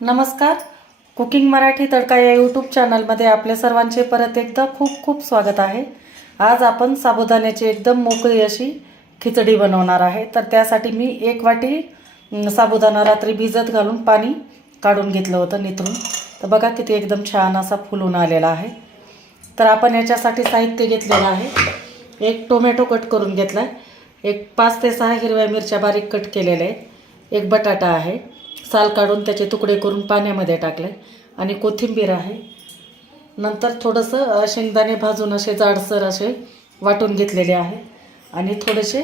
नमस्कार. कुकिंग मराठी तडका या यूट्यूब चॅनलमध्ये आपल्या सर्वांचे परत एकदा खूप खूप स्वागत आहे. आज आपण साबुदाण्याची एकदम मोकळी अशी खिचडी बनवणार आहे. तर त्यासाठी मी 1 वाटी साबुदाणा रात्री भिजत घालून पाणी काढून घेतलं होतं निथरून. तर बघा किती एकदम छान असा फुलून आलेला आहे. तर आपण याच्यासाठी साहित्य घेतलेलं आहे. 1 टोमॅटो कट करून घेतला आहे, एक 5 ते 6 हिरव्या मिरच्या बारीक कट केलेल्या आहेत, 1 बटाटा आहे, साल काढून त्याचे तुकडे करून पाण्यामध्ये टाकले, आणि कोथिंबीर आहे. नंतर थोडंसं शेंगदाणे भाजून असे जाडसर असे वाटून घेतलेले आहे, आणि थोडेसे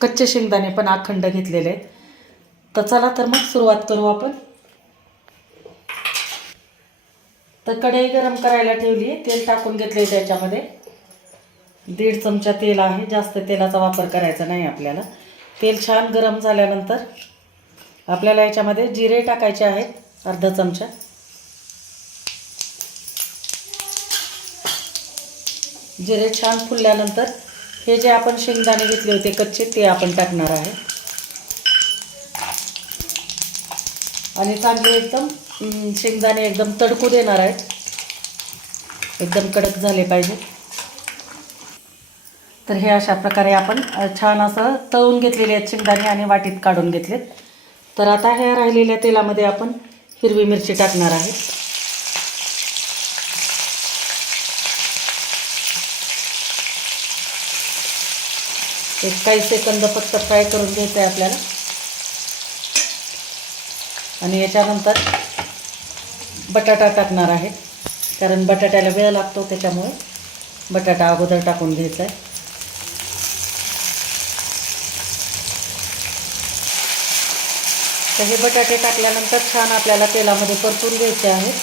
कच्चे शेंगदाणे पण अखंड घेतलेले आहेत. तर चला तर मग सुरुवात करू आपण. तर कढई गरम करायला ठेवली आहे, तेल टाकून घेतले. त्याच्यामध्ये 1.5 चमचा तेल आहे. जास्त तेलाचा वापर करायचा नाही आपल्याला. तेल छान गरम झाल्यानंतर आपल्याला याच्यामध्ये जिरे टाकायचे आहेत, अर्धा चमचा. जिरे छान फुलल्यानंतर हे जे आपण शेंगदाणे घेतले होते कच्चे ते आपण टाकणार आहे, आणि चांगले एकदम शेंगदाणे एकदम तडकू देणार आहेत. एकदम कडक झाले पाहिजे. तर हे अशा प्रकारे आपण छान असं तळून घेतलेले आहेत शेंगदाणे आणि वाटीत काढून घेतलेत. तर आता ह्या राहिलेल्या तेलामध्ये आपण हिरवी मिरची टाकणार आहे. एक काही सेकंद फक्त फ्राय करून घ्यायचं आहे आपल्याला. आणि याच्यानंतर बटाटा टाकणार आहे, कारण बटाट्याला वेळ लागतो, त्याच्यामुळे बटाटा अगोदर टाकून घ्यायचा आहे. तर हे बटाटे टाकल्यानंतर छान आपल्याला तेलामध्ये परतून घ्यायचे आहेत,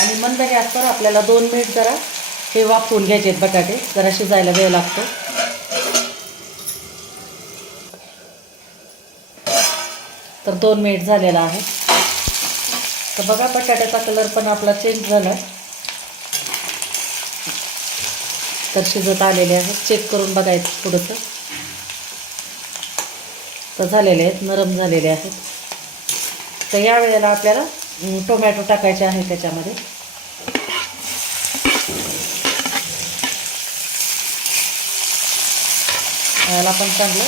आणि मंद गॅसवर आपल्याला 2 मिनिट जरा हे वाफवून घ्यायचे आहेत. बटाटे जरा शिजायला वेळ लागतो. तर 2 मिनिट झालेला आहे. तर बघा बटाट्याचा कलर पण आपला चेंज झाला आहे. तर शिजत आलेले आहेत. चेक करून बघायचं थोडंसं. तर झालेले आहेत, नरम झालेले आहेत. तर या वेळेला आपल्याला टोमॅटो टाकायचे आहे त्याच्यामध्ये. याला पण चांगलं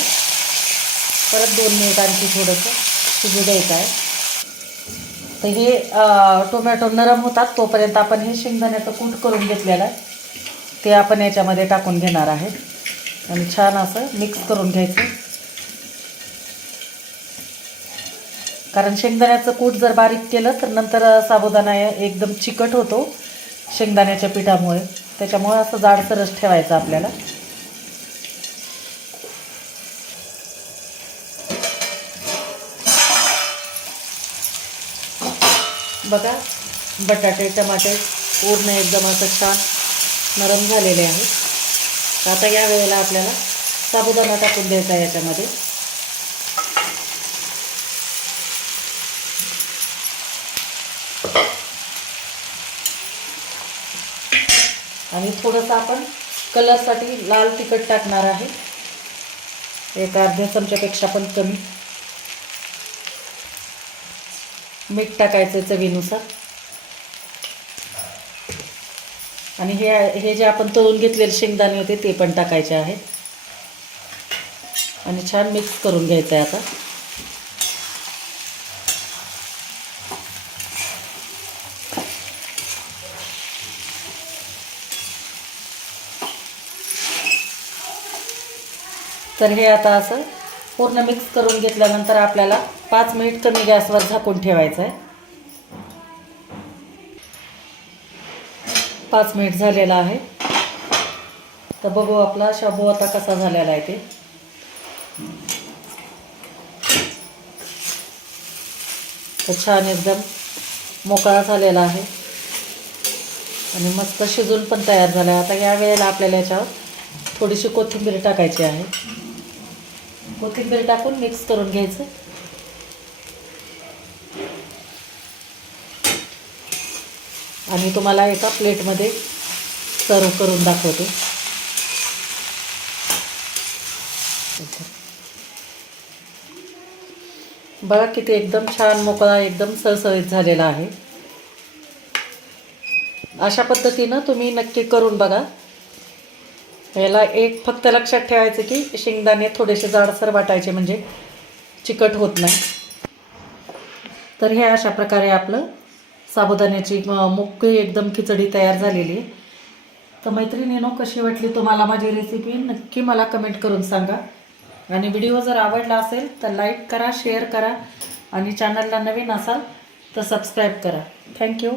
परत 2 मिनिट आणखी थोडंसं शिजू द्यायचं आहे. तर हे टोमॅटो नरम होतात तोपर्यंत आपण हे शेंगदाण्याचं कूट करून घेतलेलं आहे ते आपण याच्यामध्ये टाकून घेणार आहे, आणि छान असं मिक्स करून घ्यायचं. कारण शेंगदाण्याचं कूट जर बारीक केलं तर नंतर साबुदाणा एकदम चिकट होतो शेंगदाण्याच्या पिठामुळे, त्याच्यामुळे असं जाडसरच ठेवायचं आपल्याला. बघा बटाटे टमाटे पूर्ण एकदम असं छान नरम झालेले आहेत. आता या वेळेला आपल्याला साबुदाणा टाकून द्यायचा आहे याच्यामध्ये. आणि थोडंसं आपण कलरसाठी लाल तिखट टाकणार आहे, एक अर्ध्या चमच्यापेक्षा पण कमी. मीठ टाकायचं चवीनुसार. आणि हे जे आपण तळून घेतलेले शेंगदाणे होते ते पण टाकायचे आहेत, आणि छान मिक्स करून घ्यायचं आहे आता. तर हे आता असं पूर्ण मिक्स करून घेतल्यानंतर आपल्याला 5 मिनिट कमी गॅसवर झाकून ठेवायचं आहे. 5 मिनिट झालेला आहे. तर बघू आपला शाबू आता कसा झालेला आहे ते. तर छान एकदम मोकळा झालेला आहे, आणि मस्त शिजून पण तयार झाला आहे. आता या वेळेला आपल्याला याच्यावर थोडीशी कोथिंबीर टाकायची आहे. कोथिंबीर टाकून मिक्स करून घ्यायचं. आणि तुम्हाला एका प्लेटमध्ये सर्व करून दाखवते. बघा किती एकदम छान मोकळा एकदम सळसळीत झालेला आहे. अशा पद्धतीनं तुम्ही नक्की करून बघा. याला एक फक्त लक्षात ठेवायचं की शेंगदाणे थोडेसे जाडसर वाटायचे म्हणजे चिकट होत नाही. तर हे अशा प्रकारे आपलं साबुदाण्याची मोकळी एकदम खिचडी तयार झालेली आहे. तर मैत्रिणींनो, कशी वाटली तुम्हाला माझी रेसिपी नक्की मला कमेंट करून सांगा. आणि व्हिडिओ जर आवडला असेल तर लाईक करा, शेअर करा आणि चॅनलला नवीन असाल तर सबस्क्राईब करा. थँक्यू.